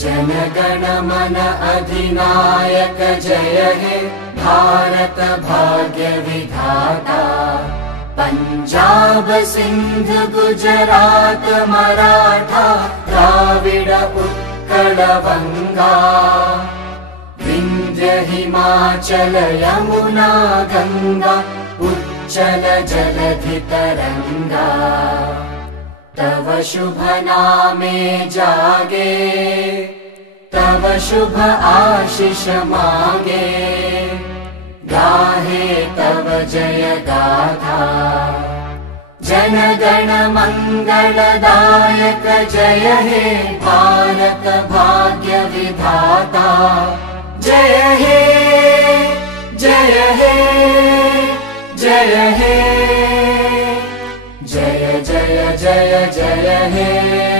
जनगण मन अधिनायक जय हे भारत भाग्य विधाता। पंजाब सिंध गुजरात मराठा द्राविड उत्कल बंगा। विंध्य हिमाचल यमुना गंगा उच्चल जलधि तरंगा। तव शुभ नामे जागे तव शुभ आशीष मांगे। गाहे तव जय गाथा जनगण मंगलदायक जय हे भारत भाग्य विधाता। जय हे जय हे जय हे जय जय जय जय हे।